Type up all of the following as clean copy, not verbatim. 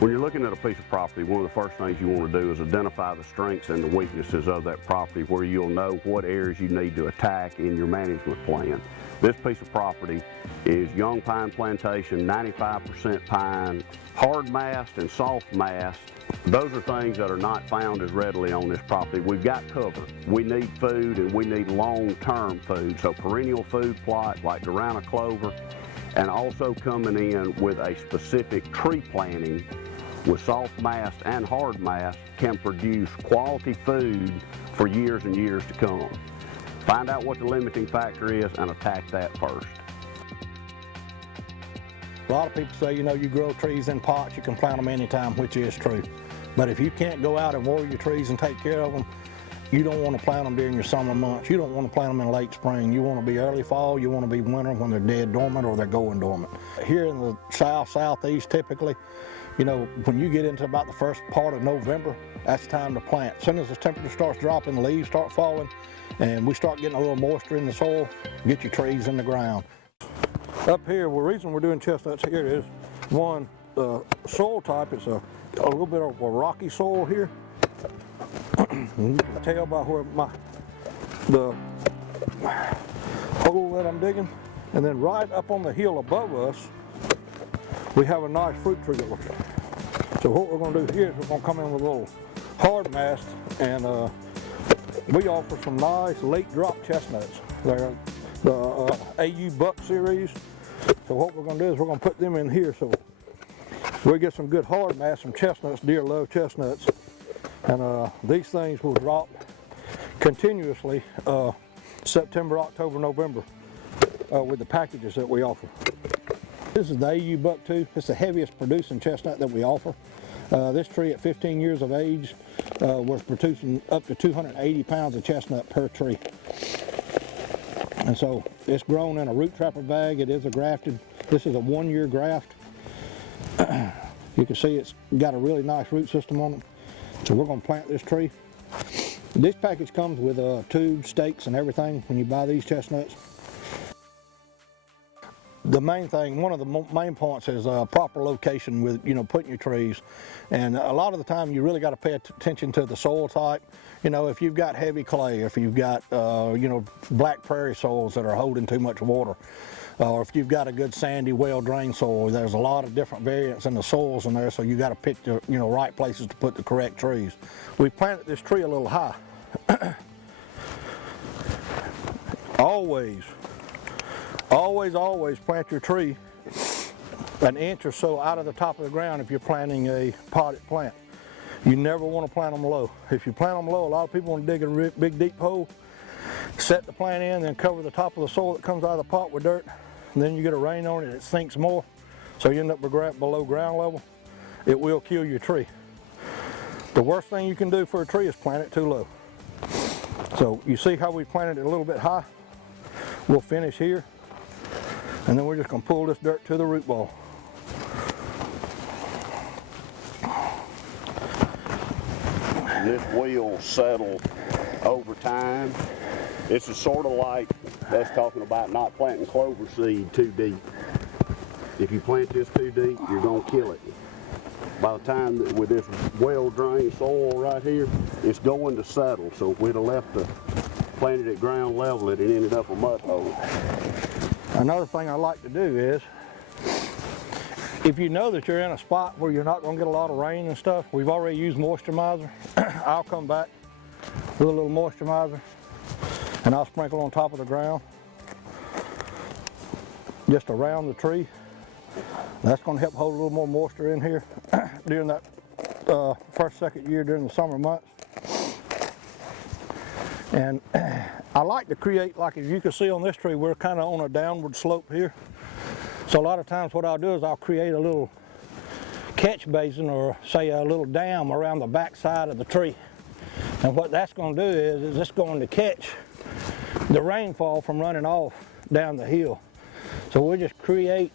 When you're looking at a piece of property, one of the first things you want to do is identify the strengths and the weaknesses of that property, where you'll know what areas you need to attack in your management plan. This piece of property is young pine plantation, 95% pine, hard mast and soft mast. Those are things that are not found as readily on this property. We've got cover. We need food, and we need long-term food, so perennial food plot like Durana clover, and also coming in with a specific tree planting with soft mast and hard mast can produce quality food for years and years to come. Find out what the limiting factor is and attack that first. A lot of people say, you know, you grow trees in pots, you can plant them anytime, which is true. But if you can't go out and water your trees and take care of them, you don't want to plant them during your summer months. You don't want to plant them in late spring. You want to be early fall, you want to be winter when they're dead dormant or they're going dormant. Here in the south, southeast typically, you know, when you get into about the first part of November, that's time to plant. As soon as the temperature starts dropping, the leaves start falling, and we start getting a little moisture in the soil, get your trees in the ground. Up here, the reason we're doing chestnuts here is, one, the soil type is a little bit of a rocky soil here. You can tell by where the hole that I'm digging, and then right up on the hill above us, we have a nice fruit tree. So what we're going to do here is we're going to come in with a little hard mast, and we offer some nice late drop chestnuts. They're the AU Buck Series. So what we're going to do is we're going to put them in here, so we'll get some good hard mast, some chestnuts. Deer love chestnuts, and these things will drop continuously September, October, November with the packages that we offer. This is the AU Buck 2. It's the heaviest producing chestnut that we offer. This tree at 15 years of age was producing up to 280 pounds of chestnut per tree. And so it's grown in a root trapper bag. It is a grafted. This is a 1-year graft. You can see it's got a really nice root system on it. So we're going to plant this tree. This package comes with tubes, stakes, and everything when you buy these chestnuts. The main thing, one of the main points is proper location with, you know, putting your trees. And a lot of the time you really got to pay attention to the soil type. You know, if you've got heavy clay, if you've got, you know, black prairie soils that are holding too much water, or if you've got a good sandy, well-drained soil, there's a lot of different variants in the soils in there, so you got to pick the, you know, right places to put the correct trees. We planted this tree a little high. Always plant your tree an inch or so out of the top of the ground if you're planting a potted plant. You never want to plant them low. If you plant them low, a lot of people want to dig a big deep hole, set the plant in, then cover the top of the soil that comes out of the pot with dirt, and then you get a rain on it, it sinks more, so you end up below ground level. It will kill your tree. The worst thing you can do for a tree is plant it too low. So you see how we planted it a little bit high? We'll finish here, and then we're just going to pull this dirt to the root ball. This will settle over time. This is sort of like us talking about not planting clover seed too deep. If you plant this too deep, you're going to kill it. By the time that with this well-drained soil right here, it's going to settle. So if we'd have left the planted at ground level, it ended up a mud hole. Another thing I like to do is, if you know that you're in a spot where you're not going to get a lot of rain and stuff, we've already used moisturizer. I'll come back with a little moisturizer and I'll sprinkle on top of the ground, just around the tree. That's going to help hold a little more moisture in here during that first, second year during the summer months. And I like to create, like as you can see on this tree, we're kind of on a downward slope here. So a lot of times what I'll do is I'll create a little catch basin, or say a little dam around the back side of the tree. And what that's going to do is it's going to catch the rainfall from running off down the hill. So we'll just create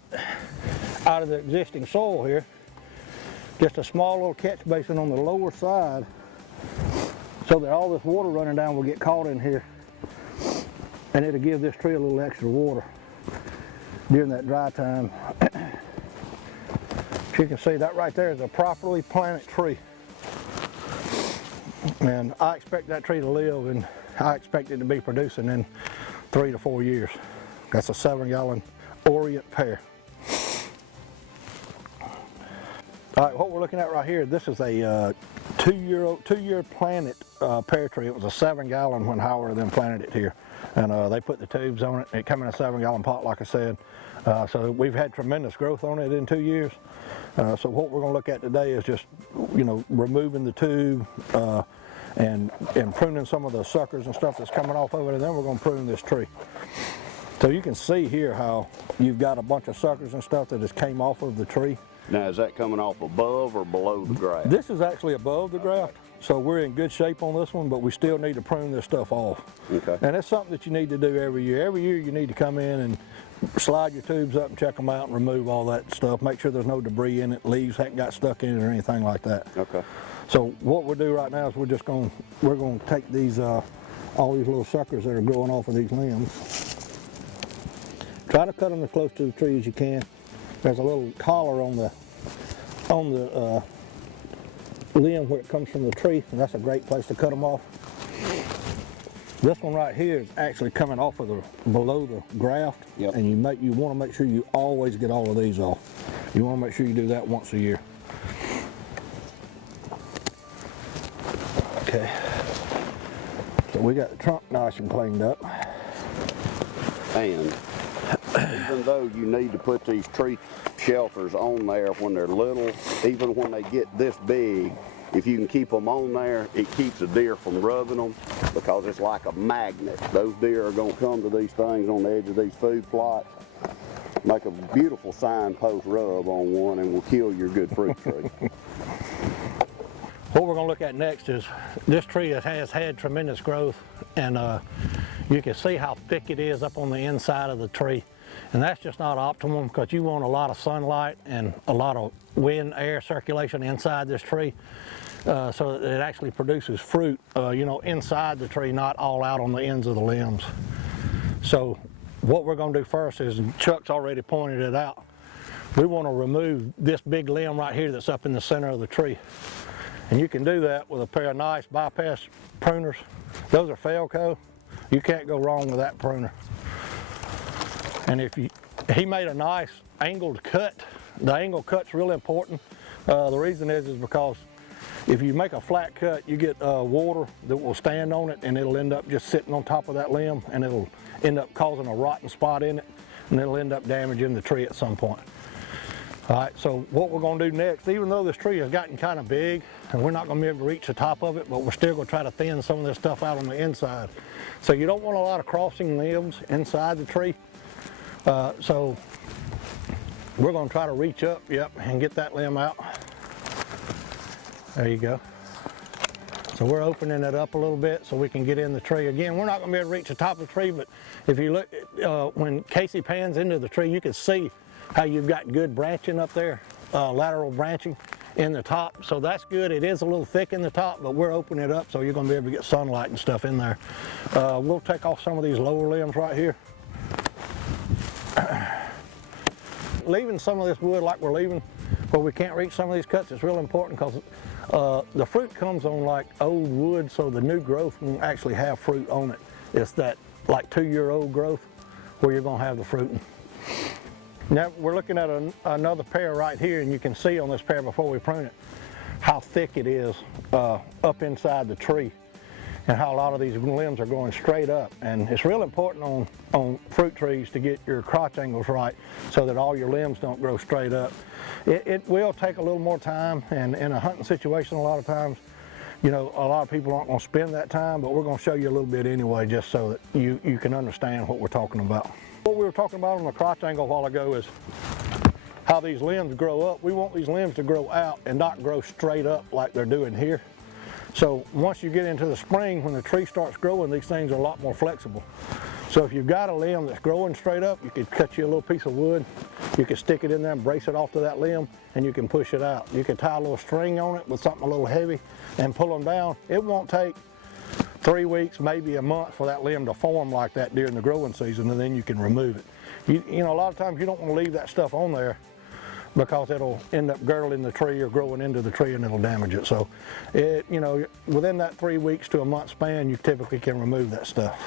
out of the existing soil here just a small little catch basin on the lower side, so that all this water running down will get caught in here, and it'll give this tree a little extra water during that dry time. As you can see, that right there is a properly planted tree. And I expect that tree to live, and I expect it to be producing in 3 to 4 years. That's a 7-gallon Orient pear. All right, what we're looking at right here, this is a two-year planted pear tree. It was a 7-gallon when Howard and them planted it here. And they put the tubes on it. It came in a 7-gallon pot, like I said. So we've had tremendous growth on it in 2 years. So what we're going to look at today is just, removing the tube and pruning some of the suckers and stuff that's coming off of it, and then we're going to prune this tree. So you can see here how you've got a bunch of suckers and stuff that just came off of the tree. Now, is that coming off above or below the graft? This is actually above the graft, so we're in good shape on this one, but we still need to prune this stuff off. Okay. And that's something that you need to do every year. Every year you need to come in and slide your tubes up and check them out and remove all that stuff. Make sure there's no debris in it, leaves haven't got stuck in it or anything like that. Okay. So what we'll do right now is we're going to take these all these little suckers that are growing off of these limbs. Try to cut them as close to the tree as you can. There's a little collar on the limb where it comes from the tree, and that's a great place to cut them off. This one right here is actually coming off of below the graft, yep. And you want to make sure you always get all of these off. You want to make sure you do that once a year. Okay. So we got the trunk nice and cleaned up. And even though you need to put these tree shelters on there when they're little, even when they get this big, if you can keep them on there, it keeps the deer from rubbing them, because it's like a magnet. Those deer are going to come to these things on the edge of these food plots, make a beautiful signpost rub on one, and will kill your good fruit tree. What we're going to look at next is this tree that has had tremendous growth, and you can see how thick it is up on the inside of the tree. And that's just not optimum, because you want a lot of sunlight and a lot of wind, air circulation inside this tree, so that it actually produces fruit, inside the tree, not all out on the ends of the limbs. So what we're going to do first is, Chuck's already pointed it out, we want to remove this big limb right here that's up in the center of the tree. And you can do that with a pair of nice bypass pruners. Those are Felco. You can't go wrong with that pruner. And he made a nice angled cut. The angle cut's really important. The reason is because if you make a flat cut, you get water that will stand on it, and it'll end up just sitting on top of that limb, and it'll end up causing a rotten spot in it, and it'll end up damaging the tree at some point. All right, so what we're going to do next, even though this tree has gotten kind of big, and we're not going to be able to reach the top of it, but we're still going to try to thin some of this stuff out on the inside. So you don't want a lot of crossing limbs inside the tree. So we're going to try to reach up, and get that limb out. There you go. So we're opening it up a little bit so we can get in the tree. Again, we're not going to be able to reach the top of the tree, but if you look, when Casey pans into the tree, you can see how you've got good branching up there, lateral branching in the top. So that's good. It is a little thick in the top, but we're opening it up so you're going to be able to get sunlight and stuff in there. We'll take off some of these lower limbs right here. Leaving some of this wood like we're leaving where we can't reach some of these cuts is real important, because the fruit comes on like old wood, so the new growth won't actually have fruit on it. It's that like 2-year-old growth where you're going to have the fruit. Now we're looking at another pear right here, and you can see on this pear before we prune it how thick it is up inside the tree, and how a lot of these limbs are going straight up. And it's real important on fruit trees to get your crotch angles right so that all your limbs don't grow straight up. It will take a little more time, and in a hunting situation a lot of times, a lot of people aren't going to spend that time, but we're going to show you a little bit anyway, just so that you can understand what we're talking about. What we were talking about on the crotch angle a while ago is how these limbs grow up. We want these limbs to grow out and not grow straight up like they're doing here. So once you get into the spring, when the tree starts growing, these things are a lot more flexible. So if you've got a limb that's growing straight up, you could cut you a little piece of wood, you can stick it in there and brace it off to that limb, and you can push it out. You can tie a little string on it with something a little heavy and pull them down. It won't take 3 weeks, maybe a month for that limb to form like that during the growing season, and then you can remove it. A lot of times you don't want to leave that stuff on there because it'll end up girdling the tree or growing into the tree and it'll damage it. So, you know, within that 3 weeks to a month span, you typically can remove that stuff.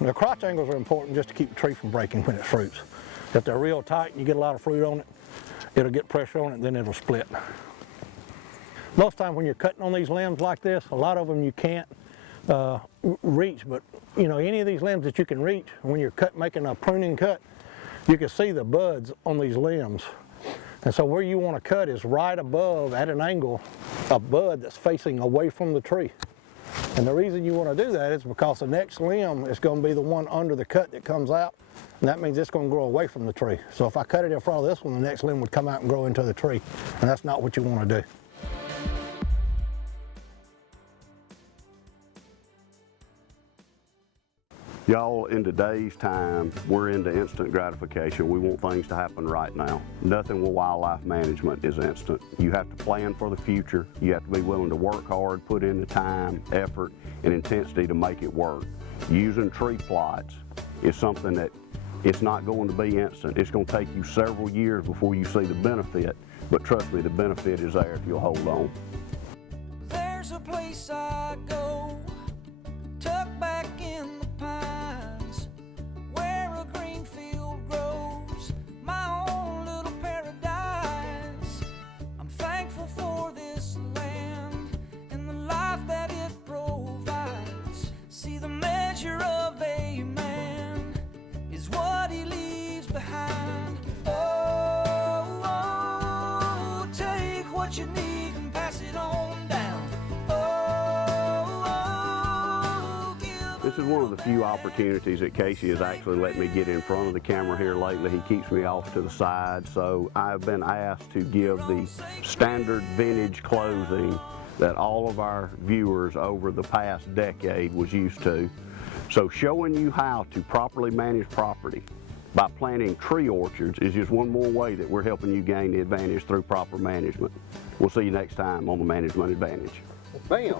The crotch angles are important just to keep the tree from breaking when it fruits. If they're real tight and you get a lot of fruit on it, it'll get pressure on it and then it'll split. Most time when you're cutting on these limbs like this, a lot of them you can't reach, but you know, any of these limbs that you can reach, when you're making a pruning cut, you can see the buds on these limbs. And so where you want to cut is right above, at an angle, a bud that's facing away from the tree. And the reason you want to do that is because the next limb is going to be the one under the cut that comes out, and that means it's going to grow away from the tree. So if I cut it in front of this one, the next limb would come out and grow into the tree, and that's not what you want to do. Y'all, in today's time, we're into instant gratification. We want things to happen right now. Nothing with wildlife management is instant. You have to plan for the future. You have to be willing to work hard, put in the time, effort, and intensity to make it work. Using tree plots is something that it's not going to be instant. It's going to take you several years before you see the benefit, but trust me, the benefit is there if you'll hold on. There's a place I go, tucked back in the pines, where a green field grows, my own little paradise. I'm thankful for this land and the life that it provides. See, the measure of a man is what he leaves behind. Oh, oh, take what you need and pass it on down. This is one of the few opportunities that Casey has actually let me get in front of the camera here lately. He keeps me off to the side, so I've been asked to give the standard vintage closing that all of our viewers over the past decade was used to. So showing you how to properly manage property by planting tree orchards is just one more way that we're helping you gain the advantage through proper management. We'll see you next time on the Management Advantage. Bam!